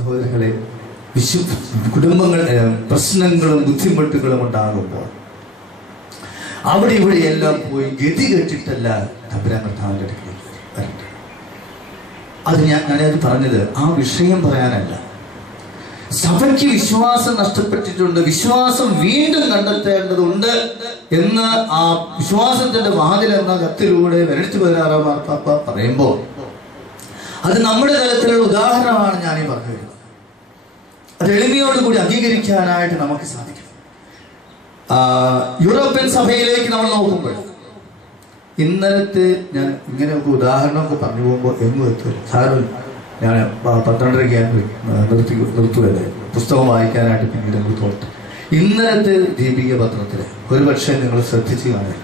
സഹോദരങ്ങളെ, കുടുംബങ്ങൾ പ്രശ്നങ്ങളും ബുദ്ധിമുട്ടുകളും ഉണ്ടാകുമ്പോൾ അവിടെ ഇവിടെയെല്ലാം പോയി ഗതി കെട്ടിട്ടല്ല തമ്പുരാൻ കർത്താവിൻ്റെ അടുക്കലേക്ക് വരേണ്ടത്. അത് ഞാനത് പറഞ്ഞത് ആ വിഷയം പറയാനല്ല. സഭയ്ക്ക് വിശ്വാസം നഷ്ടപ്പെട്ടിട്ടുണ്ട്, വിശ്വാസം വീണ്ടും കണ്ടെത്തേണ്ടതുണ്ട് എന്ന് ആ വിശ്വാസത്തിന്റെ വാതിൽ എന്ന കത്തിലൂടെ വെനഡിക്ട് 16 മാർപ്പാപ്പ പറയുമ്പോൾ അത് നമ്മുടെ തലത്തിലുള്ള ഉദാഹരണമാണ് ഞാനീ പറഞ്ഞത്. അത് എളിമയോടുകൂടി അംഗീകരിക്കാനായിട്ട് നമുക്ക് സാധിക്കും. യൂറോപ്യൻ സഭയിലേക്ക് നമ്മൾ നോക്കുമ്പോൾ ഇന്നലത്തെ ഞാൻ ഇങ്ങനെയൊക്കെ ഉദാഹരണമൊക്കെ പറഞ്ഞു പോകുമ്പോൾ എങ്ങും എത്തില്ല. സാരം ഞാൻ 12:30 നിർത്തുവല്ലേ പുസ്തകം വായിക്കാനായിട്ട് പിന്നീട് നമുക്ക് തോന്നി. ഇന്നലത്തെ ദീപിക പത്രത്തിൽ ഒരു പക്ഷേ നിങ്ങൾ ശ്രദ്ധിച്ച് കാണുക,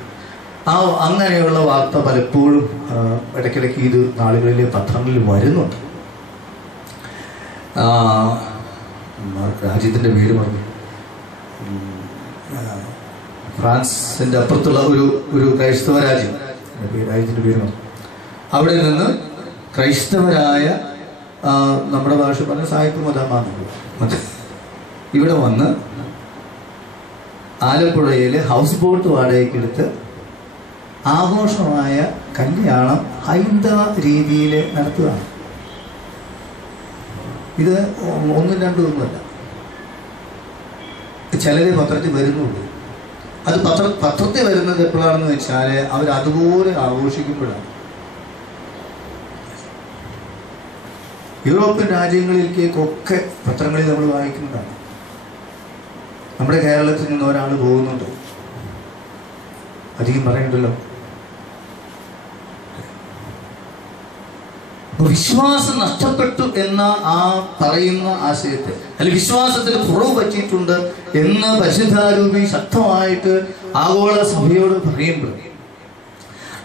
അങ്ങനെയുള്ള വാർത്ത പലപ്പോഴും ഇടയ്ക്കിടയ്ക്ക് ഇത് നാളുകളിലെ പത്രങ്ങളിൽ വരുന്നുണ്ട്. രാജ്യത്തിൻ്റെ പേര് പറഞ്ഞു, ഫ്രാൻസിൻ്റെ അപ്പുറത്തുള്ള ഒരു ക്രൈസ്തവ രാജ്യത്തിൻ്റെ പേര് പറഞ്ഞു. അവിടെ നിന്ന് ക്രൈസ്തവരായ നമ്മുടെ ഭാഷ പറഞ്ഞ സായിപ്പ് മതമാണെന്നുള്ളത് ഇവിടെ വന്ന് ആലപ്പുഴയിൽ ഹൗസ് ബോട്ട് വാടകയ്ക്കെടുത്ത് ആഘോഷമായ കല്യാണം ഹൈന്ദവ രീതിയിൽ നടത്തുകയാണ്. ഇത് 1, 2 ഒന്നുമല്ല, ചിലരെ പത്രത്തിൽ വരുന്നുള്ളൂ. അത് പത്രത്തിൽ വരുന്നത് എപ്പോഴാണെന്ന് വെച്ചാൽ അവരതുപോലെ ആഘോഷിക്കുമ്പോഴാണ്. യൂറോപ്യൻ രാജ്യങ്ങളിലേക്കൊക്കെ പത്രങ്ങളിൽ നമ്മൾ വായിക്കുന്നതാണ്. നമ്മുടെ കേരളത്തിൽ നിന്ന് ഒരാൾ പോകുന്നുണ്ട്, അധികം പറയണ്ടല്ലോ. വിശ്വാസം നഷ്ടപ്പെട്ടു എന്ന ആ പറയുന്ന ആശയത്തെ, അല്ലെങ്കിൽ വിശ്വാസത്തിൽ കുറവ് പറ്റിയിട്ടുണ്ട് എന്ന് പരിശുദ്ധാരൂപി ശക്തമായിട്ട് ആഗോള സഭയോട് പറയുമ്പോൾ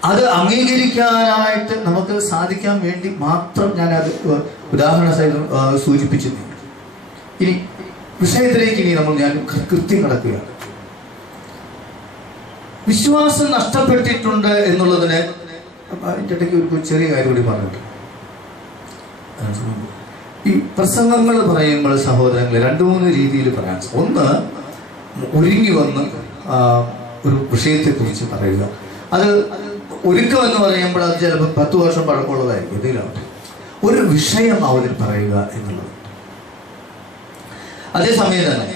അത് അംഗീകരിക്കാനായിട്ട് നമുക്ക് സാധിക്കാൻ വേണ്ടി മാത്രം ഞാനത് ഉദാഹരണ സഹിതം സൂചിപ്പിച്ചിട്ടുണ്ട്. ഇനി വിഷയത്തിലേക്ക് ഞാൻ കൃത്യം കടക്കുകയാണ്. വിശ്വാസം നഷ്ടപ്പെട്ടിട്ടുണ്ട് എന്നുള്ളതിന് അതിൻ്റെ ഇടയ്ക്ക് ഒരു ചെറിയ കാര്യം കൂടി പറഞ്ഞിട്ടുണ്ട്. ഈ പ്രസംഗങ്ങൾ പറയുമ്പോൾ സഹോദരങ്ങളെ 2-3 രീതിയിൽ പറയാൻ. ഒന്ന്, ഒരുങ്ങി വന്ന് ഒരു വിഷയത്തെക്കുറിച്ച് പറയുക. അത് ഒരുക്കം എന്ന് പറയുമ്പോൾ അത് ചിലപ്പോൾ 10 വർഷം പഴക്കമുള്ളതായിരിക്കും. ഇതിലാവട്ടെ ഒരു വിഷയം അവരിൽ പറയുക എന്നുള്ളത്. അതേസമയം തന്നെ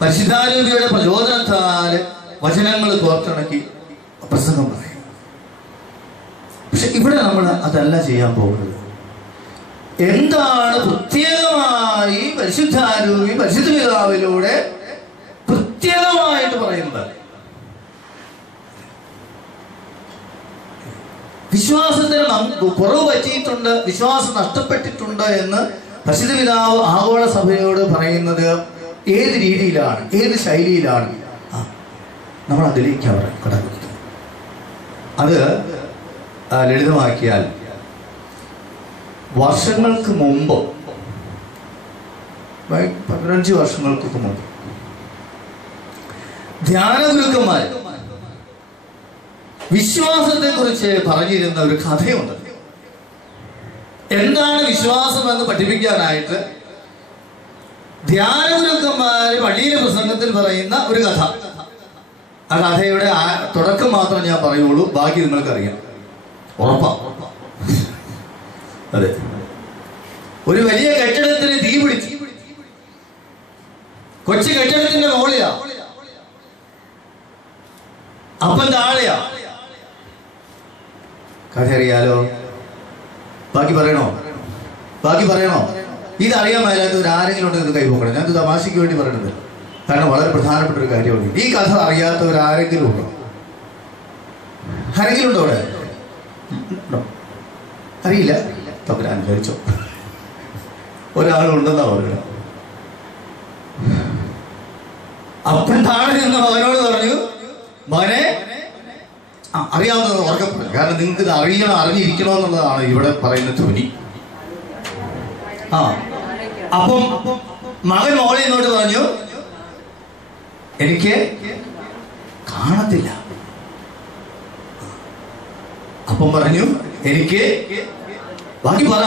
പരിശുദ്ധാരൂപിയുടെ പ്രചോദനത്താൽ വചനങ്ങൾ കോർത്തിണക്കി പ്രസംഗം പറയും. പക്ഷെ ഇവിടെ നമ്മൾ അതല്ല ചെയ്യാൻ പോകുന്നത്. എന്താണ് പ്രത്യേകമായി പരിശുദ്ധാരൂപി പരിശുദ്ധ പിതാവിലൂടെ പ്രത്യേകമായിട്ട് പറയുന്നത്? വിശ്വാസത്തിന് കുറവ് പറ്റിയിട്ടുണ്ട്, വിശ്വാസം നഷ്ടപ്പെട്ടിട്ടുണ്ട് എന്ന് പരിശുദ്ധ പിതാവ് ആഗോള സഭയോട് പറയുന്നത് ഏത് രീതിയിലാണ്, ഏത് ശൈലിയിലാണ്? നമ്മൾ അതിലേക്ക് അവർ കടക്കുന്നത്. അത് ലളിതമാക്കിയാൽ വർഷങ്ങൾക്ക് മുമ്പ്, 15 വർഷങ്ങൾക്ക് മുമ്പ് ധ്യാനഗുരുക്കന്മാർ വിശ്വാസത്തെ കുറിച്ച് പറഞ്ഞിരുന്ന ഒരു കഥയുണ്ട്. എന്താണ് വിശ്വാസം എന്ന് പഠിപ്പിക്കാനായിട്ട് ധ്യാനഗുരുക്കന്മാര് പള്ളിയിലെ പ്രസംഗത്തിൽ പറയുന്ന ഒരു കഥ. ആ കഥയുടെ തുടക്കം മാത്രം ഞാൻ പറയുള്ളൂ, ബാക്കി നിങ്ങൾക്കറിയാം, ഉറപ്പാ. അതെ, ഒരു വലിയ കെട്ടിടത്തിന് തീ പിടിച്ചു. കൊച്ചു കെട്ടിടത്തിന്റെ മുകളിലാ, അപ്പം താഴെയാ. കഥ അറിയാലോ? ബാക്കി പറയണോ? ഇതറിയാൻ മേലാത്തവർ ആരെങ്കിലും ഉണ്ടെങ്കിൽ കൈപോക്കണം. ഞാൻ തമാശയ്ക്ക് വേണ്ടി പറയണത്, കാരണം വളരെ പ്രധാനപ്പെട്ട ഒരു കാര്യമാണ്. ഈ കഥ അറിയാത്തവർ ആരെങ്കിലും ഉണ്ടോ? അവിടെ? അറിയില്ല. തമ്മിൽ അനുഭവിച്ചോ? ഒരാളുണ്ടെന്നാ പറയുന്നത്. അപ്പം താഴെ നിന്ന് മകനോട് പറഞ്ഞു, മകനെ അറിയാവുന്നത് ഉറക്കപ്പെടും, കാരണം നിങ്ങൾക്ക് ഇത് അറിഞ്ഞിരിക്കണോ എന്നുള്ളതാണ് ഇവിടെ പറയുന്ന ധ്വനി. അപ്പം മകൻ മോളെ എന്നോട് പറഞ്ഞു, എനിക്ക് കാണത്തില്ല. അപ്പം പറഞ്ഞു, എനിക്ക് ബാക്കി പറ.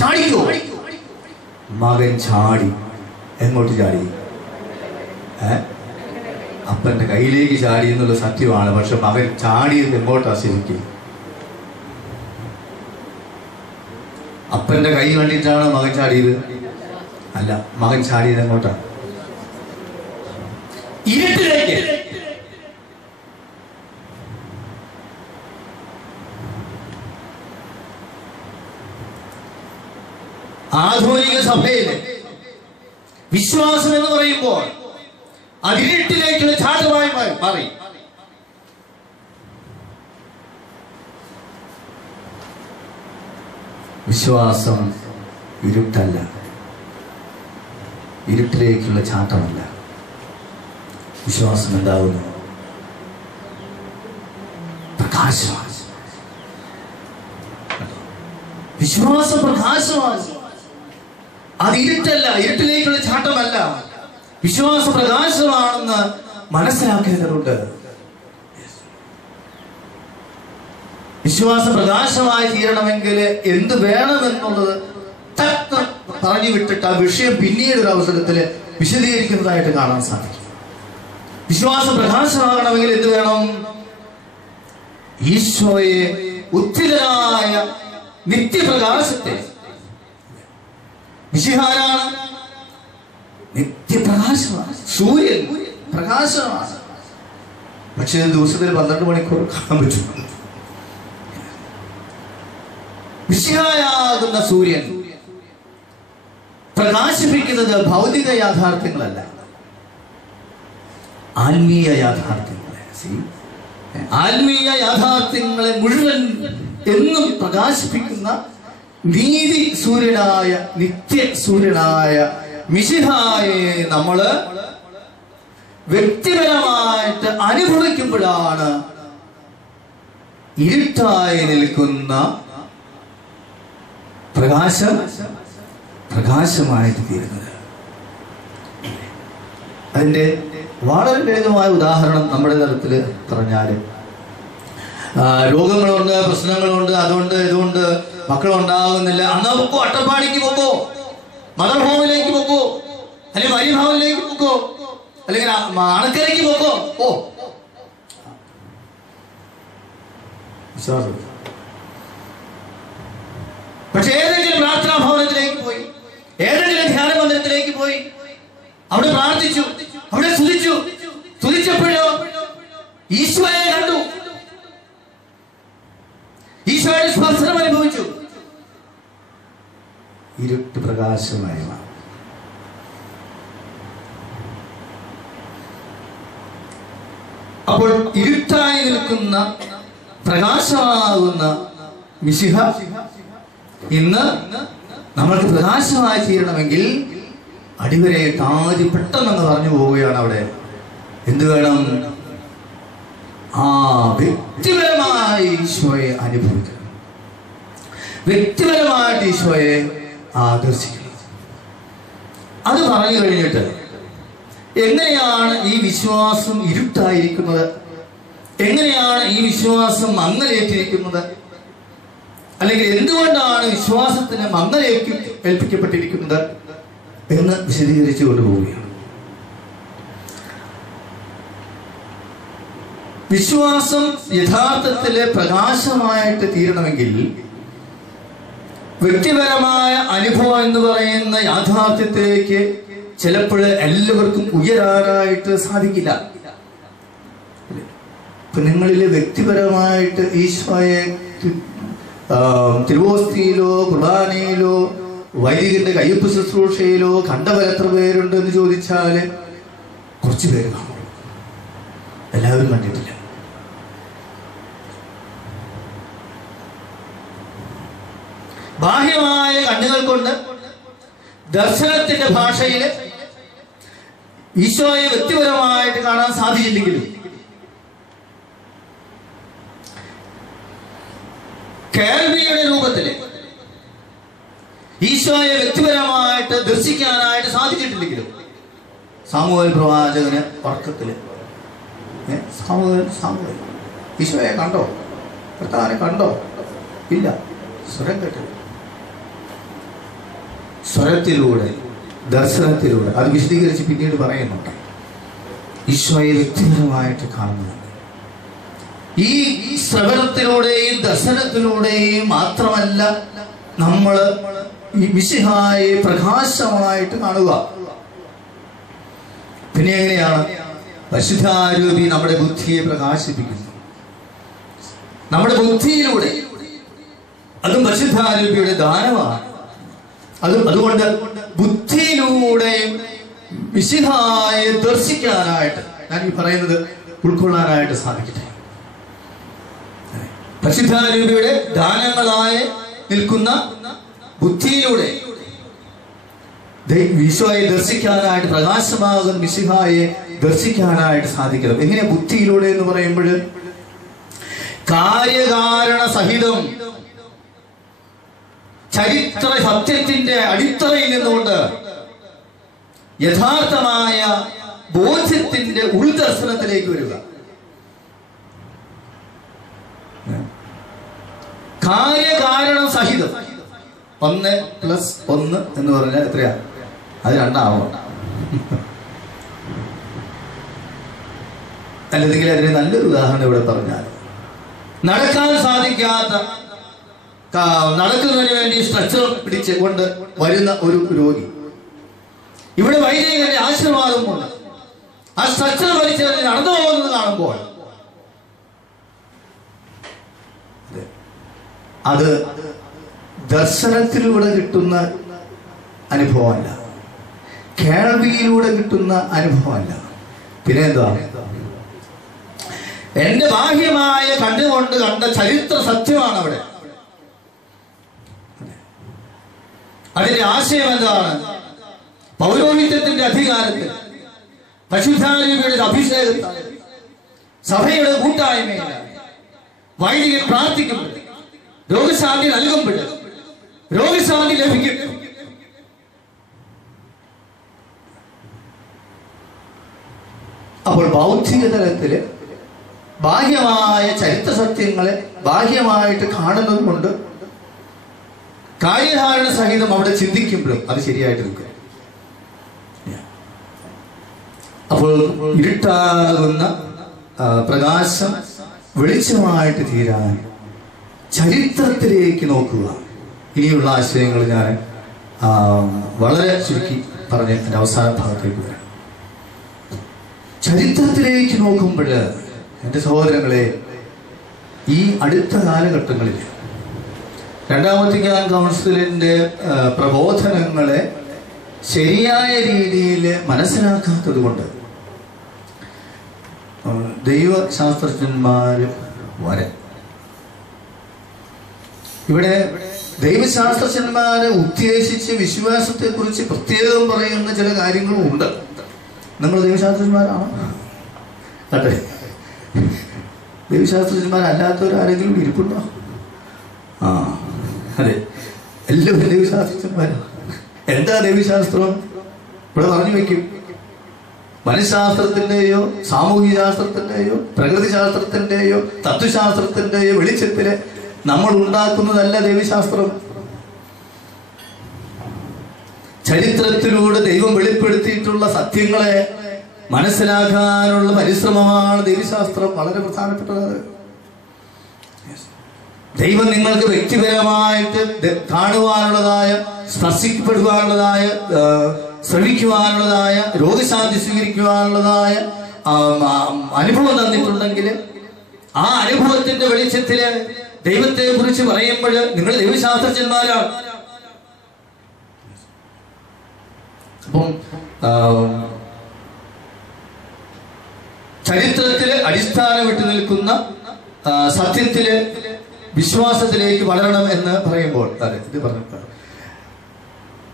ചാടിക്കോ. മകൻ ചാടി. എങ്ങോട്ട് ചാടി? അപ്പന്റെ കയ്യിലേക്ക് ചാടി എന്നുള്ള സത്യമാണ്. പക്ഷെ മകൻ ചാടിയത് എങ്ങോട്ടാ ശരിക്കും? അപ്പന്റെ കൈ കണ്ടിട്ടാണ് മകൻ ചാടിയത്? അല്ല, മകൻ ചാടിയത് എങ്ങോട്ടാ? ഇരുട്ടിലേക്ക്. ആധുനിക സഭയിലെ വിശ്വാസം എന്ന് പറയുമ്പോൾ അതിരുട്ടിലേക്കുള്ള ചാട്ടമായി മാറി. വിശ്വാസം ഇരുട്ടല്ല, ഇരുട്ടിലേക്കുള്ള ചാട്ടമല്ല. വിശ്വാസം എന്താകുന്നു? പ്രകാശമാണ്. വിശ്വാസം പ്രകാശമാണ്. അത് ഇരുട്ടല്ല, ഇരുട്ടിലേക്കുള്ള ചാട്ടമല്ല. വിശ്വാസ പ്രകാശമാണെന്ന് മനസ്സിലാക്കേണ്ടതുണ്ട്. വിശ്വാസ പ്രകാശമായി തീരണമെങ്കിൽ എന്ത് വേണമെന്നുള്ളത് പറഞ്ഞു വിട്ടിട്ട് ആ വിഷയം പിന്നീട് ഒരു അവസരത്തിൽ വിശദീകരിക്കുന്നതായിട്ട് കാണാൻ സാധിക്കും. വിശ്വാസ പ്രകാശമാകണമെങ്കിൽ എന്ത് വേണം? ഈശോയെ ഉത്തിതനായ നിത്യപ്രകാശത്തെ. മിശിഹായാണ് നിത്യപ്രകാശമാണ്. സൂര്യൻ പ്രകാശമാണ്. പക്ഷേ ദിവസത്തിൽ 12 മണിക്കൂർ കാണാൻ പറ്റും. മിശിഹായാകുന്ന സൂര്യൻ പ്രകാശിപ്പിക്കുന്നത് ഭൗതിക യാഥാർത്ഥ്യങ്ങളല്ല, ആത്മീയ യാഥാർത്ഥ്യങ്ങളെ. ആത്മീയ യാഥാർത്ഥ്യങ്ങളെ മുഴുവൻ എന്നും പ്രകാശിപ്പിക്കുന്ന നീതി സൂര്യനായ നിത്യ സൂര്യനായ മിശിഹായെ നമ്മള് വ്യക്തിപരമായിട്ട് അനുഭവിക്കുമ്പോഴാണ് ഇരുട്ടായി നിൽക്കുന്ന പ്രകാശം പ്രകാശമായിട്ട് തീരുന്നത്. അതിൻ്റെ വളരെ ലളിതമായ ഉദാഹരണം നമ്മുടെ തലത്തിൽ പറഞ്ഞാൽ, രോഗങ്ങളുണ്ട്, പ്രശ്നങ്ങളുണ്ട്, അതുകൊണ്ട് ഇതുകൊണ്ട് മക്കളുണ്ടാകുന്നില്ല. അന്നാ പോക്കോ, അട്ടപ്പാടിക്ക് പോക്കോ, മദർ ഹോമിലേക്ക് പോക്കോ, അല്ലെങ്കിൽ വരിഭവനിലേക്ക് പോക്കോ, അല്ലെങ്കിൽ അണക്കരയ്ക്ക് പോക്കോ. ഓ, വിശ്വാസം. പക്ഷെ ഏതെങ്കിലും പ്രാർത്ഥനാ ഭവനത്തിലേക്ക് പോയി, ഏതെങ്കിലും ധ്യാന മന്ദിരത്തിലേക്ക് പോയി, അവിടെ പ്രാർത്ഥിച്ചു, അവിടെ സ്തുതിച്ചു. സ്തുതിച്ചപ്പോഴോ ഈശോയെ കണ്ടു, ഈശോയുടെ സ്പർശനം അനുഭവിച്ചു. ഇരുട്ട് പ്രകാശമായി മാറി. അപ്പോൾ ഇരുട്ടായി നിൽക്കുന്ന പ്രകാശമാകുന്ന മിശിഹ ഇന്ന് നമ്മൾക്ക് പ്രകാശമായി തീരണമെങ്കിൽ അടിവരയിട്ട് ആദ്യം പെട്ടെന്ന് പറഞ്ഞു പോവുകയാണ്. അവിടെ എന്ത് വേണം? ആ വ്യക്തിപരമായി ഈശോയെ അനുഭവിക്കണം, വ്യക്തിപരമായിട്ട് ഈശോയെ ആദർശിക്കണം. അത് പറഞ്ഞു കഴിഞ്ഞിട്ട് എങ്ങനെയാണ് ഈ വിശ്വാസം ഇരുട്ടായിരിക്കുന്നത്, എങ്ങനെയാണ് ഈ വിശ്വാസം മങ്ങലേറ്റിരിക്കുന്നത്, അല്ലെങ്കിൽ എന്തുകൊണ്ടാണ് വിശ്വാസത്തിന് മങ്ങലേറ്റി ഏൽപ്പിക്കപ്പെട്ടിരിക്കുന്നത് എന്ന് വിശദീകരിച്ചു കൊണ്ടുപോവുകയാണ്. വിശ്വാസം യഥാർത്ഥത്തിലെ പ്രകാശമായിട്ട് തീരണമെങ്കിൽ വ്യക്തിപരമായ അനുഭവം എന്ന് പറയുന്ന യാഥാർത്ഥ്യത്തിലേക്ക് ചിലപ്പോൾ എല്ലാവർക്കും ഉയരാനായിട്ട് സാധിക്കില്ല. ഇപ്പൊ നിങ്ങളില് വ്യക്തിപരമായിട്ട് ഈശോയെ തിരുവോസ്തിയിലോ കുർബാനയിലോ വൈദികന്റെ കയ്യൊപ്പ് ശുശ്രൂഷയിലോ കണ്ടവരെത്ര പേരുണ്ട് എന്ന് ചോദിച്ചാല് കുറച്ച് പേര് കാണും. എല്ലാവരും കണ്ടിട്ടില്ല. ബാഹ്യമായ കണ്ണുകൾ കൊണ്ട് ദർശനത്തിന്റെ ഭാഷയിൽ ഈശോയെ വ്യക്തിപരമായിട്ട് കാണാൻ സാധിച്ചില്ലെങ്കിലും കേൾവിയുടെ രൂപത്തില് ഈശോയെ വ്യക്തിപരമായിട്ട് ദർശിക്കാനായിട്ട് സാധിച്ചിട്ടില്ലെങ്കിലും സാമുവേൽ പ്രവാചകന് ഉറക്കത്തില് സാമുവേൽ ഈശോയെ കണ്ടോ? കർത്താവിനെ കണ്ടോ? ഇല്ല, സ്വരം കേട്ടത്. സ്വരത്തിലൂടെ, ദർശനത്തിലൂടെ, അത് വിശദീകരിച്ച് പിന്നീട് പറയുന്നുണ്ട്. ഈശോയെ വ്യക്തിപരമായിട്ട് കാണുന്നത് ഈ ശ്രവണത്തിലൂടെയും ദർശനത്തിലൂടെയും മാത്രമല്ല നമ്മൾ ഈ മിശിഹായെ പ്രകാശമായിട്ട് കാണുക. പിന്നെ എങ്ങനെയാണ്? പരിശുദ്ധാരൂപി നമ്മുടെ ബുദ്ധിയെ പ്രകാശിപ്പിക്കുന്നു. നമ്മുടെ ബുദ്ധിയിലൂടെ, അതും പരിശുദ്ധാരൂപിയുടെ ദാനമാണ്. അതുകൊണ്ട് ബുദ്ധിയിലൂടെയും മിശിഹായെ ദർശിക്കാനായിട്ട്, ഞാൻ ഈ പറയുന്നത് ഉൾക്കൊള്ളാനായിട്ട് സാധിക്കട്ടെ. പരിശുദ്ധാരൂപിയുടെ ദാനങ്ങളായി നിൽക്കുന്ന ബുദ്ധിയിലൂടെ ഈശോയെ ദർശിക്കാനായിട്ട്, പ്രകാശമാകുന്ന മിശിഹായെ ദർശിക്കാനായിട്ട് സാധിക്കണം. എങ്ങനെ ബുദ്ധിയിലൂടെ എന്ന് പറയുമ്പോൾ, കാര്യകാരണ സഹിതം ചരിത്ര സത്യത്തിന്റെ അടിത്തറയിൽ നിന്നുകൊണ്ട് യഥാർത്ഥമായ ബോധ്യത്തിന്റെ ഉൾദർശനത്തിലേക്ക് വരിക. കാര്യകാരണ സഹിതം 1+1 എന്ന് പറഞ്ഞാൽ എത്രയാ? അത് 2 ആവണം. അല്ലെങ്കിൽ അതിന് നല്ലൊരു ഉദാഹരണം ഇവിടെ പറഞ്ഞാൽ, നടക്കാൻ സാധിക്കാത്ത, നടക്കുന്നതിന് വേണ്ടി സ്ട്രെച്ചർ പിടിച്ച് കൊണ്ട് വരുന്ന ഒരു രോഗി, ഇവിടെ വൈദികന്റെ ആശീർവാദം കൊണ്ട് ആ സ്ട്രെച്ചർ വലിച്ച് നടന്നു പോകുന്നത് കാണുമ്പോൾ അത് ദർശനത്തിലൂടെ കിട്ടുന്ന അനുഭവമല്ല, കേൾവിയിലൂടെ കിട്ടുന്ന അനുഭവമല്ല. പിന്നെ എന്താ? എന്റെ ബാഹ്യമായ കണ്ടുകൊണ്ട് കണ്ട ചരിത്ര സത്യമാണ് അവിടെ. അതിന്റെ ആശയം എന്താണ്? പൗരോഹിത്യത്തിന്റെ അധികാരത്തിൽ, പരിശുദ്ധാരൂപിയുടെ അഭിഷേകത്തിൽ, സഭയുടെ കൂട്ടായ്മയിൽ വൈദികൻ പ്രാർത്ഥിക്കുമ്പോൾ, രോഗശാന്തി നൽകുമ്പോൾ രോഗശാന്തി ലഭിക്കും. അപ്പോൾ ബൗദ്ധിക തലത്തില് ബാഹ്യമായ ചരിത്ര സത്യങ്ങളെ ബാഹ്യമായിട്ട് കാണുന്നത് കൊണ്ട് കാര്യധാരണ സഹിതം അവിടെ ചിന്തിക്കുമ്പോഴും അത് ശരിയായിട്ട് നിൽക്കും. അപ്പോൾ ഇരുട്ടാകുന്ന പ്രകാശം വെളിച്ചമായിട്ട് തീരാൻ ചരിത്രത്തിലേക്ക് നോക്കുക. ഇനിയുള്ള ആശയങ്ങൾ ഞാൻ വളരെ ചുരുക്കി പറഞ്ഞ് എൻ്റെ അവസാന ഭാഗത്തേക്ക് വരാം. ചരിത്രത്തിലേക്ക് നോക്കുമ്പോൾ എൻ്റെ സഹോദരങ്ങളെ, ഈ അടുത്ത കാലഘട്ടങ്ങളിൽ രണ്ടാം വത്തിക്കാൻ കൗൺസിലിൻ്റെ പ്രബോധനങ്ങളെ ശരിയായ രീതിയിൽ മനസ്സിലാക്കാത്തത് കൊണ്ട് ദൈവശാസ്ത്രജ്ഞന്മാർ വരെ ഇവിടെ ദൈവശാസ്ത്രജ്ഞന്മാരെ ഉദ്ദേശിച്ച് വിശ്വാസത്തെക്കുറിച്ച് പ്രത്യേകം പറയുന്ന ചില കാര്യങ്ങളും ഉണ്ട്. നമ്മൾ ദൈവശാസ്ത്രജ്ഞന്മാരാണോ? അതെ. ദൈവശാസ്ത്രജ്ഞന്മാരല്ലാത്തവരാരെങ്കിലും ഇരിപ്പുണ്ടോ? അതെ, എല്ലാവരും ദൈവശാസ്ത്രജ്ഞന്മാരാണ്. എന്താ ദൈവശാസ്ത്രം? ഇവിടെ പറഞ്ഞു വയ്ക്കും. മനഃശാസ്ത്രത്തിന്റെയോ സാമൂഹിക ശാസ്ത്രത്തിന്റെയോ പ്രകൃതി ശാസ്ത്രത്തിന്റെയോ തത്വശാസ്ത്രത്തിന്റെയോ വെളിച്ചത്തില് നമ്മൾ ഉണ്ടാക്കുന്നതല്ല ദൈവശാസ്ത്രം. ചരിത്രത്തിലൂടെ ദൈവം വെളിപ്പെടുത്തിയിട്ടുള്ള സത്യങ്ങളെ മനസ്സിലാക്കാനുള്ള പരിശ്രമമാണ് ദൈവശാസ്ത്രം. വളരെ പ്രധാനപ്പെട്ടത്. ദൈവം നിങ്ങൾക്ക് വ്യക്തിപരമായിട്ട് കാണുവാനുള്ളതായ, സ്പർശിക്കപ്പെടുവാനുള്ളതായ, ശ്രമിക്കുവാനുള്ളതായ, രോഗശാന്തി സ്വീകരിക്കുവാനുള്ളതായ അനുഭവം തന്നിട്ടുണ്ടെങ്കിൽ ആ അനുഭവത്തിന്റെ വെളിച്ചത്തില് ദൈവത്തെ കുറിച്ച് പറയുമ്പോൾ നിങ്ങൾ ദൈവശാസ്ത്രജ്ഞന്മാരാണ്. അപ്പം ചരിത്രത്തില് അടിസ്ഥാനമിട്ട് നിൽക്കുന്ന സത്യത്തില് വിശ്വാസത്തിലേക്ക് വളരണം എന്ന് പറയുമ്പോൾ, അതെ, ഇത് പറഞ്ഞു.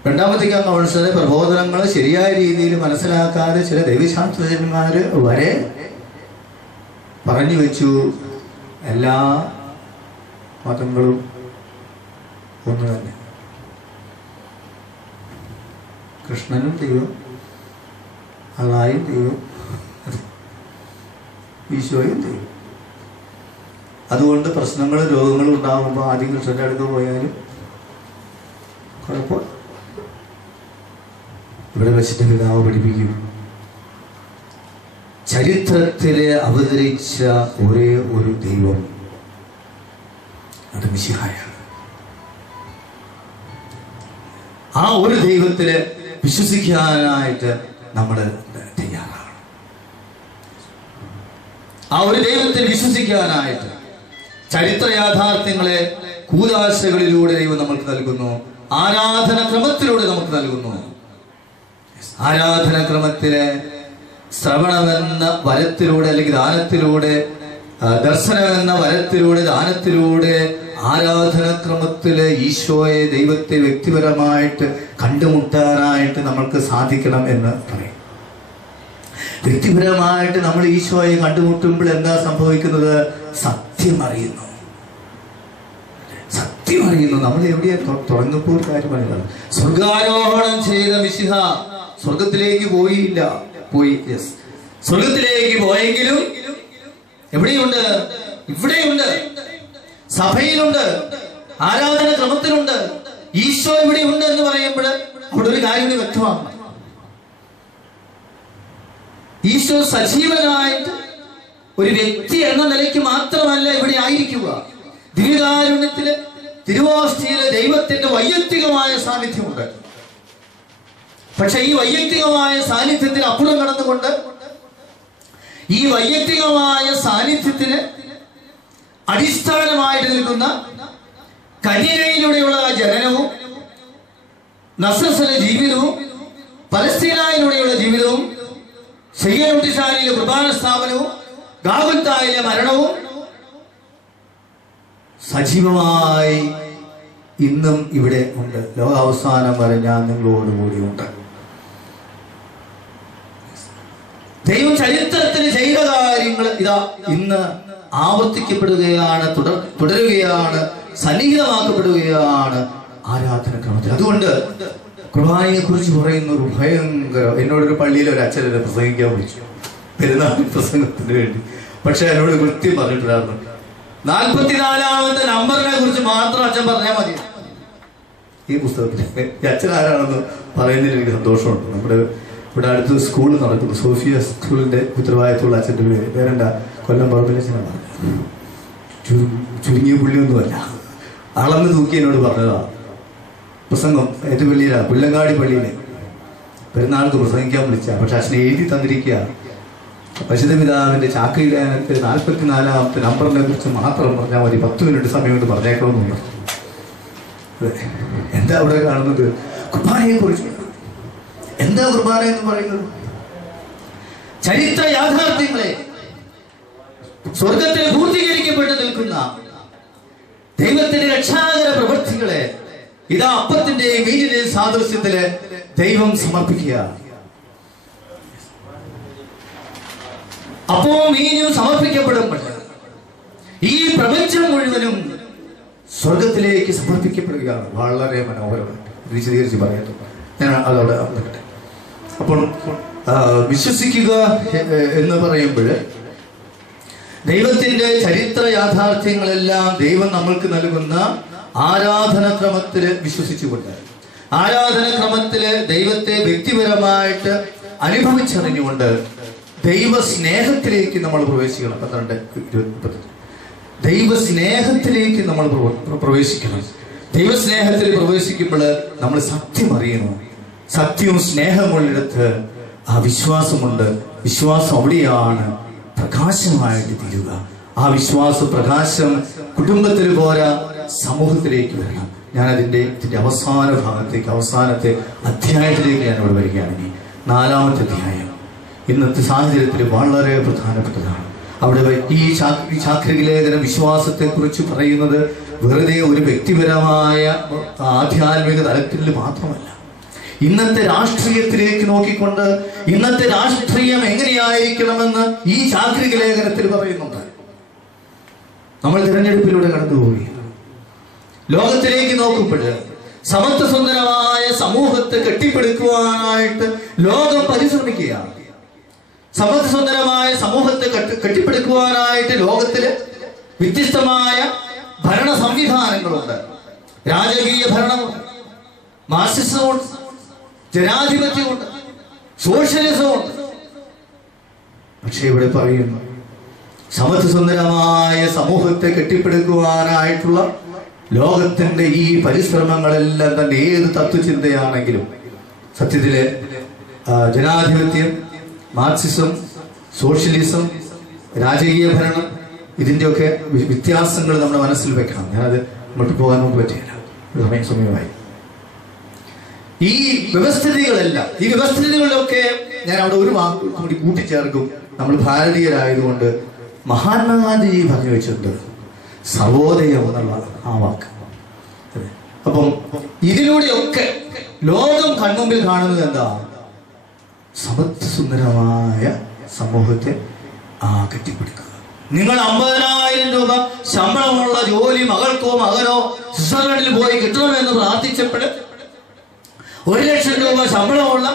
രണ്ടാം വത്തിക്കാൻ കൗൺസിലിന്റെ പ്രബോധനങ്ങൾ ശരിയായ രീതിയിൽ മനസ്സിലാക്കാതെ ചില ദൈവശാസ്ത്രജ്ഞന്മാര് വരെ പറഞ്ഞു വെച്ചു, എല്ലാ മതങ്ങളും ഒന്ന് തന്നെ, കൃഷ്ണനും ദൈവം, അള്ളായും ദൈവം, ഈശോയും ദൈവം. അതുകൊണ്ട് പ്രശ്നങ്ങളും രോഗങ്ങളും ഉണ്ടാകുമ്പോൾ ആദ്യം കൃഷ്ണന്റെ അടുത്ത് പോയാലും കുഴപ്പമില്ല. ഇവിടെ വെച്ചിട്ട് പിതാവ് പഠിപ്പിക്കും, ചരിത്രത്തിലെ അവതരിച്ച ഒരേ ഒരു ദൈവം, അത് മിശിഹായാണ്. ആ ഒരു ദൈവത്തില് വിശ്വസിക്കാനായിട്ട് നമ്മൾ തയ്യാറാണ്. ആ ഒരു ദൈവത്തിൽ വിശ്വസിക്കാനായിട്ട് ചരിത്ര യാഥാർത്ഥ്യങ്ങളെ കൂദാശകളിലൂടെ ദൈവം നമുക്ക് നൽകുന്നു, ആരാധന ക്രമത്തിലൂടെ നമുക്ക് നൽകുന്നു. ആരാധന ക്രമത്തിലെ ശ്രവണമെന്ന വരത്തിലൂടെ അല്ലെങ്കിൽ ദാനത്തിലൂടെ, ദർശനമെന്ന വരത്തിലൂടെ, ദാനത്തിലൂടെ ആരാധനക്രമത്തില് ഈശോയെ, ദൈവത്തെ വ്യക്തിപരമായിട്ട് കണ്ടുമുട്ടാനായിട്ട് നമ്മൾക്ക് സാധിക്കണം എന്ന് പറയും. വ്യക്തിപരമായിട്ട് നമ്മൾ ഈശോയെ കണ്ടുമുട്ടുമ്പോൾ എന്താ സംഭവിക്കുന്നത്? സത്യം അറിയുന്നു, സത്യം അറിയുന്നു. നമ്മൾ എവിടെയാ തുടങ്ങപ്പോൾ ഒരു കാര്യം പറയുന്നത്, സ്വർഗാരോഹണം ചെയ്ത മിശിഹ സ്വർഗത്തിലേക്ക് പോയില്ല, പോയി, യെസ്, സ്വർഗത്തിലേക്ക് പോയെങ്കിലും എവിടെയുണ്ട്? ഇവിടെയുണ്ട്, സഭയിലുണ്ട്, ആരാധന ക്രമത്തിലുണ്ട്. ഈശോ ഇവിടെയുണ്ട് എന്ന് പറയുമ്പോൾ അവിടെ ഒരു കാര്യം കൂടി വ്യക്തമാണ്. ഈശോ സജീവനായിട്ട് ഒരു വ്യക്തി എന്ന നിലയ്ക്ക് മാത്രമല്ല ഇവിടെ ആയിരിക്കുക. ദിവ്യകാരുണ്യത്തില്, തിരുവോസ്തിയില് ദൈവത്തിന്റെ വൈയക്തികമായ സാന്നിധ്യമുണ്ട്. പക്ഷെ ഈ വൈയക്തികമായ സാന്നിധ്യത്തിന് അപ്പുറം കടന്നുകൊണ്ട്, ഈ വൈയക്തികമായ സാന്നിധ്യത്തിന് അടിസ്ഥാനമായിട്ട് നിൽക്കുന്ന കന്യകയിലൂടെയുള്ള ജനനവും, നസ്രത്തിലെ ജീവിതവും, പലസ്തീനയിലൂടെയുള്ള ജീവിതവും, ശയ്യനൊട്ടിശാലയിലെ കുർബാന സ്ഥാപനവും, ഗാഗുൽത്തായിലെ മരണവും സജീവമായി ഇന്നും ഇവിടെ ഉണ്ട്. ലോകാവസാനം വരെ ഞാൻ നിങ്ങളോടുകൂടി ഉണ്ട്. ദൈവം ചരിത്രത്തിൽ ചെയ്ത കാര്യങ്ങൾ ഇതാ ഇന്ന് ആവർത്തിക്കപ്പെടുകയാണ്, തുടരുകയാണ്, സന്നിഹിതമാക്കപ്പെടുകയാണ് ആരാധന ക്രമത്തിൽ. അതുകൊണ്ട് കുർബാനയെ കുറിച്ച് പറയുന്ന ഒരു ഭയങ്കര, എന്നോടൊരു പള്ളിയിൽ ഒരു അച്ഛനെ പ്രസംഗിക്കാൻ വിളിച്ചു, പെരുന്നാൾ പ്രസംഗത്തിന് വേണ്ടി. പക്ഷെ എന്നോട് കൃത്യം പറഞ്ഞിട്ടുണ്ടായിരുന്നു, 44-ാമത്തെ നമ്പറിനെ കുറിച്ച് മാത്രം അച്ഛൻ പറഞ്ഞാൽ മതി ഈ പുസ്തകത്തിൽ. ഈ അച്ഛൻ ആരാണെന്ന് പറയുന്നതിൽ എനിക്ക് സന്തോഷമുണ്ട്. നമ്മുടെ ഇവിടെ അടുത്ത് സ്കൂൾ നടക്കുന്നു, സോഫിയ സ്കൂളിന്റെ ഉത്തരവാദിത്തമുള്ള അച്ഛൻ്റെ പേരെന്താ, കൊല്ലം പറമ്പിലച്ഛനാണ്. ചുരുങ്ങിയ പുള്ളിയൊന്നുമല്ല, അളന്ന് തൂക്കി എന്നോട് പറഞ്ഞതാ. പ്രസംഗം ഏറ്റവും വലിയ പുല്ലങ്ങാടി പള്ളിയിലെ പെരുന്നാൾക്ക് പ്രസംഗിക്കാൻ വിളിച്ച. പക്ഷെ അച്ഛനെ എഴുതി തന്നിരിക്കുക, പരിശുദ്ധ പിതാവിന്റെ ചാക്രികാനത്തിൽ 44-ാമത്തെ നമ്പറിനെ കുറിച്ച് മാത്രം പറഞ്ഞാൽ മതി, 10 മിനിറ്റ് സമയം കൊണ്ട് പറഞ്ഞേക്കണമെന്നുണ്ട്. എന്താ അവിടെ കാണുന്നത്? കുർബാനയെ കുറിച്ച്. എന്താ കുർബാന എന്ന് പറയുന്നത്? ചരിത്ര യാഥാർത്ഥ്യങ്ങളെ, സ്വർഗത്തിൽ പൂർത്തീകരിക്കപ്പെട്ട് നിൽക്കുന്ന ദൈവത്തിന്റെ രക്ഷാകര പ്രവൃത്തികളെ ഇതാ അപ്പത്തിന്റെയും വീഞ്ഞിന്റെയും സാദൃശ്യത്തില് ദൈവം സമർപ്പിക്കുക. അപ്പവും വീഞ്ഞും സമർപ്പിക്കപ്പെടുമ്പോൾ ഈ പ്രപഞ്ചം മുഴുവനും സ്വർഗത്തിലേക്ക് സമർപ്പിക്കപ്പെടുകയാണ്. വളരെ മനോഹരമായിട്ട് വിശദീകരിച്ച് പറയാൻ ഞാൻ അതവിടെ നിൽക്കട്ടെ. അപ്പോൾ വിശ്വസിക്കുക എന്ന് പറയുമ്പോൾ ദൈവത്തിന്റെ ചരിത്ര യാഥാർത്ഥ്യങ്ങളെല്ലാം ദൈവം നമ്മൾക്ക് നൽകുന്ന ആരാധനക്രമത്തില് വിശ്വസിച്ചുകൊണ്ട്, ആരാധനക്രമത്തില് ദൈവത്തെ വ്യക്തിപരമായിട്ട് അനുഭവിച്ചറിഞ്ഞുകൊണ്ട് ദൈവസ്നേഹത്തിലേക്ക് നമ്മൾ പ്രവേശിക്കണം. 12:20 ദൈവസ്നേഹത്തിലേക്ക് നമ്മൾ പ്രവേശിക്കണം. ദൈവസ്നേഹത്തിൽ പ്രവേശിക്കുമ്പോൾ നമ്മൾ സത്യം അറിയണം. സത്യവും സ്നേഹമുള്ളിടത്ത് ആ വിശ്വാസമുണ്ട്. വിശ്വാസം അവിടെയാണ് പ്രകാശമായിട്ട് തീരുക. ആ വിശ്വാസ പ്രകാശം കുടുംബത്തിൽ പോരാ, സമൂഹത്തിലേക്ക് വരണം. ഞാൻ ഇതിന്റെ അവസാന ഭാഗത്തേക്ക്, അവസാനത്തെ അധ്യായത്തിലേക്ക് ഞാൻ ഇവിടെ വരികയാണെങ്കിൽ 4-ാമത്തെ അധ്യായം ഇന്നത്തെ സാഹചര്യത്തിൽ വളരെ പ്രധാനപ്പെട്ടതാണ്. അവിടെ ഈ ചാക്രിക ലേഖനം വിശ്വാസത്തെ കുറിച്ച് പറയുന്നത് വെറുതെ ഒരു വ്യക്തിപരമായ ആധ്യാത്മിക തലത്തിൽ മാത്രമല്ല, ഇന്നത്തെ രാഷ്ട്രീയത്തിലേക്ക് നോക്കിക്കൊണ്ട് ഇന്നത്തെ രാഷ്ട്രീയം എങ്ങനെയായിരിക്കണമെന്ന് ഈ ചാക്രിക ലേഖനത്തിൽ പറയുന്നുണ്ട്. നമ്മൾ തിരഞ്ഞെടുപ്പിലൂടെ കടന്നുപോയി ലോകത്തിലേക്ക് നോക്കുമ്പോൾ സമത്വസുന്ദരമായ സമൂഹത്തെ കെട്ടിപ്പടുക്കുവാനായിട്ട് ലോകം പരിശ്രമിക്കുകയാണ്. സമത്വസുന്ദരമായ സമൂഹത്തെ കെട്ടിപ്പടുക്കുവാനായിട്ട് ലോകത്തില് വ്യത്യസ്തമായ ഭരണ സംവിധാനങ്ങളുണ്ട്. രാജകീയ ഭരണമുണ്ട്, മാർക്സിസമുണ്ട്, ജനാധിപത്യമുണ്ട്. സോഷ്യലിസമുണ്ട്. പക്ഷെ ഇവിടെ പറയുന്നു സമത്വസുന്ദരമായ സമൂഹത്തെ കെട്ടിപ്പടുക്കുവാനായിട്ടുള്ള ലോകത്തിന്റെ ഈ പരിശ്രമങ്ങളെല്ലാം തന്നെ ഏത് തത്വചിന്തയാണെങ്കിലും സത്യത്തില് ജനാധിപത്യം, മാർക്സിസം, സോഷ്യലിസം, രാജകീയ ഭരണം, ഇതിൻ്റെയൊക്കെ വ്യത്യാസങ്ങൾ നമ്മുടെ മനസ്സിൽ വെക്കണം. ഞാനത് മുന്നോട്ട് പോകാൻ നമുക്ക് പറ്റില്ല, സമയമായി. ഈ വ്യവസ്ഥിതികളെല്ലാം, ഈ വ്യവസ്ഥിതികളിലൊക്കെ ഞാൻ അവിടെ ഒരു വാക്ക് കൂടി കൂട്ടിച്ചേർക്കും. നമ്മൾ ഭാരതീയരായതുകൊണ്ട് മഹാത്മാഗാന്ധിജി പറഞ്ഞു വെച്ചിട്ടുണ്ട് സഹോദയം എന്നുള്ള ആ വാക്ക്. അപ്പം ഇതിലൂടെയൊക്കെ ലോകം കൺമുമ്പിൽ കാണുന്നത് എന്താ? സമത്വസുന്ദരമായ സമൂഹത്തെ കെട്ടിപ്പിടിക്കുക. നിങ്ങൾ 50,000 രൂപ ശമ്പളമുള്ള ജോലി മകൾക്കോ മകനോ സ്വിറ്റ്സർലൻഡിൽ പോയി കിട്ടണമെന്ന് പ്രാർത്ഥിച്ചപ്പോൾ 1,00,000 രൂപ ശമ്പളമുള്ള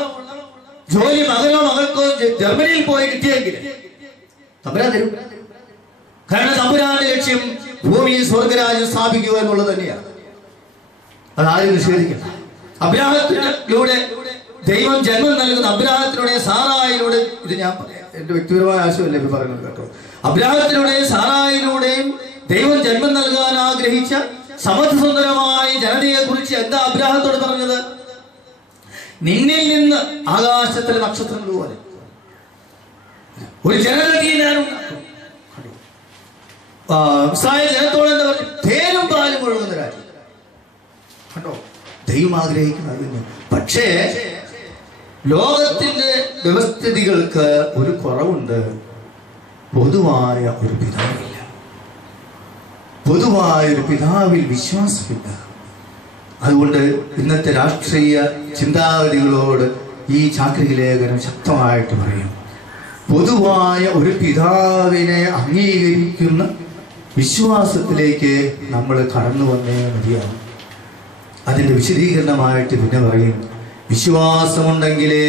ജോലി മകനോ മകൾക്കോ ജർമ്മനിയിൽ പോയി കിട്ടിയെങ്കിൽ തമ്പുരാൻ തരും. കാരണം തമ്പുരാന്റെ ലക്ഷ്യം ഭൂമിയിൽ സ്വർഗരാജ്യം സ്ഥാപിക്കുക എന്നുള്ളത് തന്നെയാണ്. അതാരും നിഷേധിക്കണം. അബ്രാഹത്തിലൂടെ ദൈവം ജന്മം നൽകുന്ന അബ്രാഹത്തിലൂടെ സാറായിലൂടെ, ഇത് ഞാൻ എന്റെ വ്യക്തിപരമായ ആശയമല്ല ഇത് പറയുന്നത് കേട്ടോ. അബ്രാഹത്തിലൂടെയും സാറായിലൂടെയും ദൈവം ജന്മം നൽകാൻ ആഗ്രഹിച്ച സമത്വസുന്ദരമായ ജനതയെ കുറിച്ച് എന്താ അബ്രാഹത്തോട് പറഞ്ഞത്? നിന്നിൽ നിന്ന് ആകാശത്തിലെ നക്ഷത്രങ്ങൾ പോലെ ഒരു ജനതയെ ഞാനുണ്ടാക്കും. ഇസ്രായേൽ ജനത്തോട് എന്താ പറഞ്ഞു? തേനും പാലും ഒഴുകുന്ന രാജ്യം. കണ്ടോ, ദൈവം ആഗ്രഹിക്കുന്നത്. പക്ഷേ ലോകത്തിന്റെ വ്യവസ്ഥിതികൾക്ക് ഒരു കുറവുണ്ട്. പൊതുവായ ഒരു പിതാവില്ല, പൊതുവായ ഒരു പിതാവിൽ വിശ്വാസമില്ല. അതുകൊണ്ട് ഇന്നത്തെ രാഷ്ട്രീയ ചിന്താഗതികളോട് ഈ ചാക്രിക ലേഖനം ശക്തമായിട്ട് പറയും. പൊതുവായ ഒരു പിതാവിനെ അംഗീകരിക്കുന്ന വിശ്വാസത്തിലേക്ക് നമ്മൾ കടന്നു വന്നേ മതിയാവും. അതിൻ്റെ വിശദീകരണമായിട്ട് പിന്നെ പറയും, വിശ്വാസമുണ്ടെങ്കിലേ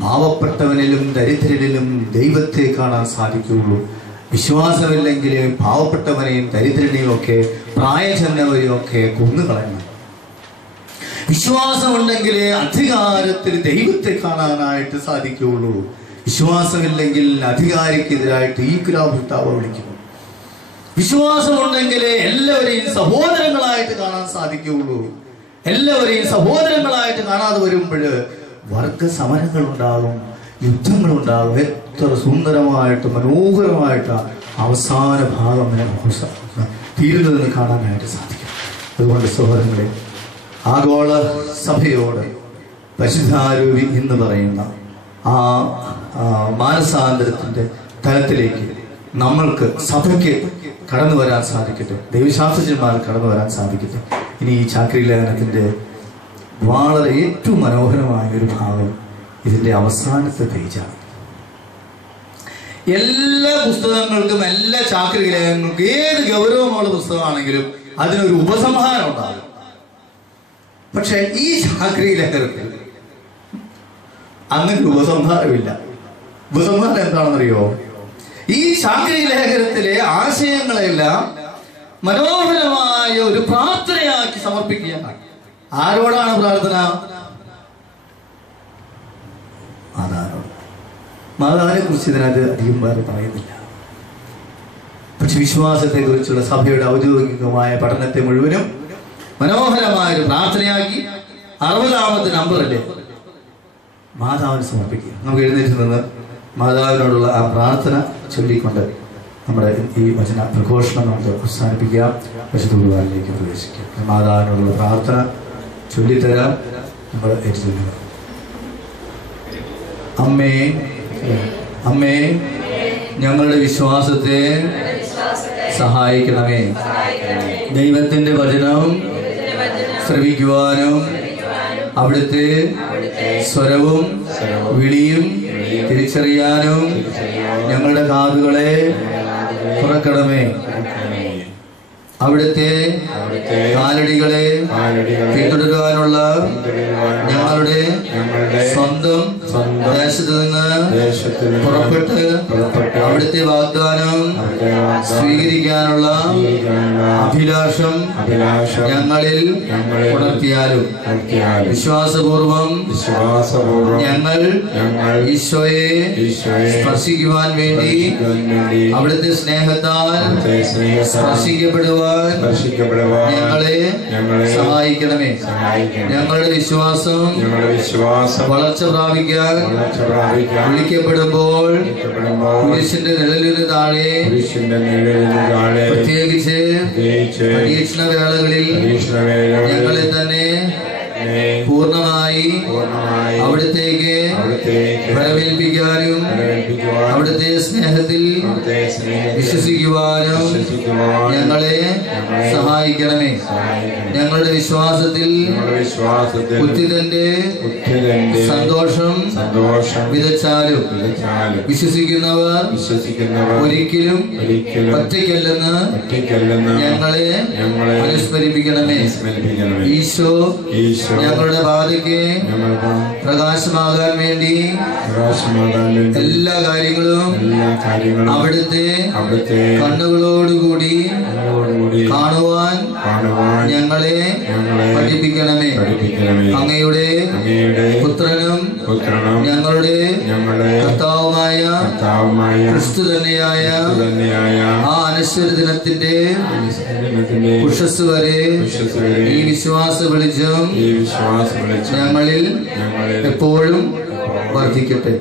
പാവപ്പെട്ടവനിലും ദരിദ്രനിലും ദൈവത്തെ കാണാൻ സാധിക്കുകയുള്ളൂ. വിശ്വാസമില്ലെങ്കിൽ പാവപ്പെട്ടവനെയും ദരിദ്രനെയും ഒക്കെ പ്രായചെന്നവരെയും ഒക്കെ കൊന്നുകളയണം. വിശ്വാസമുണ്ടെങ്കിൽ അധികാരത്തിൽ ദൈവത്തെ കാണാനായിട്ട് സാധിക്കുകയുള്ളൂ. വിശ്വാസമില്ലെങ്കിൽ അധികാരിക്കെതിരായിട്ട് ഈ കുലാഭൃത്താവ് വിളിക്കുന്നു. വിശ്വാസമുണ്ടെങ്കിൽ എല്ലാവരെയും സഹോദരങ്ങളായിട്ട് കാണാൻ സാധിക്കുകയുള്ളൂ. എല്ലാവരെയും സഹോദരങ്ങളായിട്ട് കാണാതെ വരുമ്പോൾ വർഗ സമരങ്ങൾ ഉണ്ടാകും, യുദ്ധങ്ങളുണ്ടാകും. എത്ര സുന്ദരമായിട്ട് മനോഹരമായിട്ട് അവസാന ഭാഗം തീരുന്നതെന്ന് കാണാനായിട്ട് സാധിക്കും. അതുകൊണ്ട് സഹോദരങ്ങളെ, ആഗോള സഭയോട് പരിശുദ്ധാരൂപി എന്ന് പറയുന്ന ആ മാനസാന്തരത്തിന്റെ തലത്തിലേക്ക് നമ്മൾക്ക് സഭയ്ക്ക് കടന്നു വരാൻ സാധിക്കട്ടെ. ദൈവശാസ്ത്രജ്ഞന്മാർ കടന്നു വരാൻ സാധിക്കട്ടെ. ഇനി ഈ ചാക്രിക ലേഖനത്തിന്റെ വളരെ ഏറ്റവും മനോഹരമായ ഒരു ഭാഗം ഇതിന്റെ അവസാനത്തെ പേജാണ്. എല്ലാ പുസ്തകങ്ങൾക്കും, എല്ലാ ചാക്രിക ലേഖനങ്ങൾക്കും, ഏത് ഗൗരവമുള്ള പുസ്തകമാണെങ്കിലും അതിനൊരു ഉപസംഹാരം ഉണ്ടാകും. പക്ഷെ ഈ ചാക്രിക ലേഖനത്തിൽ അങ്ങനെ ഉപസംഹാരമില്ല. ഉപസംഹാരം എന്താണെന്നറിയോ? ഈ ചാക്രിക ലേഖനത്തിലെ ആശയങ്ങളെല്ലാം മനോഹരമായ ഒരു പ്രാർത്ഥനയാക്കി സമർപ്പിക്കുകയാണ്. ആരോടാണ് പ്രാർത്ഥന? മാതാവിനോട്. മാതാവിനെ കുറിച്ച് ഇതിനകത്ത് അധികം വേറെ പറയുന്നില്ല. പക്ഷെ വിശ്വാസത്തെ കുറിച്ചുള്ള സഭയുടെ ഔദ്യോഗികമായ പഠനത്തെ മുഴുവനും മനോഹരമായ ഒരു പ്രാർത്ഥനയാക്കി 60ാമത്തെ നമ്പറല്ലേ മാതാവിന് സമർപ്പിക്കുക. നമുക്ക് എഴുന്നേറ്റ് നിന്ന് മാതാവിനോടുള്ള ആ പ്രാർത്ഥന ചൊല്ലിക്കൊണ്ട് നമ്മുടെ ഈ വചന പ്രഘോഷണം നമുക്ക് അവസാനിപ്പിക്കാം. വിശുദ്ധ കുർബാനയിലേക്ക് പ്രവേശിക്കാം. മാതാവിനോടുള്ള പ്രാർത്ഥന ചൊല്ലിത്തരാം. നമ്മൾ ഏറ്റുചൊല്ലുക. അമ്മേ, അമ്മേ, ഞങ്ങളുടെ വിശ്വാസത്തെ സഹായിക്കണമേ. ദൈവത്തിന്റെ വചനം ശ്രവിക്കുവാനും അവിടുത്തെ സ്വരവും വിളിയും തിരിച്ചറിയാനും ഞങ്ങളുടെ കാതുകളെ തുറക്കണമേ. അവിടുത്തെ കാലടികളെ പിന്തുടരുവാനുള്ള ഞങ്ങളുടെ ഞങ്ങളുടെ സ്വന്തം ദേശത്ത് നിന്ന് പുറപ്പെട്ട് അവിടുത്തെ വാഗ്ദാനം സ്വീകരിക്കാനുള്ള അഭിലാഷം ഞങ്ങളിൽ ഉണർത്തിയാലും വിശ്വാസപൂർവം ഞങ്ങൾ ഈശോയെ സ്പർശിക്കുവാൻ വേണ്ടി അവിടുത്തെ സ്നേഹത്താൽ സ്പർശിക്കപ്പെടുവാൻ ഞങ്ങളെ സഹായിക്കണമേ. ഞങ്ങളുടെ വിശ്വാസം വളർച്ച പ്രാപിക്കാൻ വിളിക്കപ്പെടുമ്പോൾ കുരിശിന്റെ നിഴലിന് താഴെ പ്രത്യേകിച്ച് പരീക്ഷണ വേളകളിൽ ഞങ്ങളെ തന്നെ പൂർണ്ണമായി അവിടത്തേക്ക് വരവേൽപ്പിക്കാനും അവിടുത്തെ സ്നേഹത്തിൽ വിശ്വസിക്കുവാനും ഞങ്ങളെ സഹായിക്കണമേ. ഞങ്ങളുടെ വിശ്വാസത്തിൽ ഉത്തിതന്റെ സന്തോഷം വിതച്ചാലും വിശ്വസിക്കുന്നവർ ഒരിക്കലും ഒറ്റയ്ക്കല്ലെന്ന് ഞങ്ങളെ അനുസ്മരിപ്പിക്കണമേ. ഈശോ ഞങ്ങളുടെ പാതയ്ക്ക് പ്രകാശമാകാൻ വേണ്ടി എല്ലാ കാര്യങ്ങളും അവിടുത്തെ കണ്ണുകളോടുകൂടി കാണുവാൻ ഞങ്ങളെ പഠിപ്പിക്കണമേ. അങ്ങയുടെ പുത്രനും ഞങ്ങളുടെ കർത്താവുമായ ക്രിസ്തു തന്നെയായ ആ അനശ്വര ദിനത്തിന്റെ ഉഷസ് വരെ ഈ വിശ്വാസ വെളിച്ചം ഞങ്ങളിൽ എപ്പോഴും വർദ്ധിക്കട്ടെ.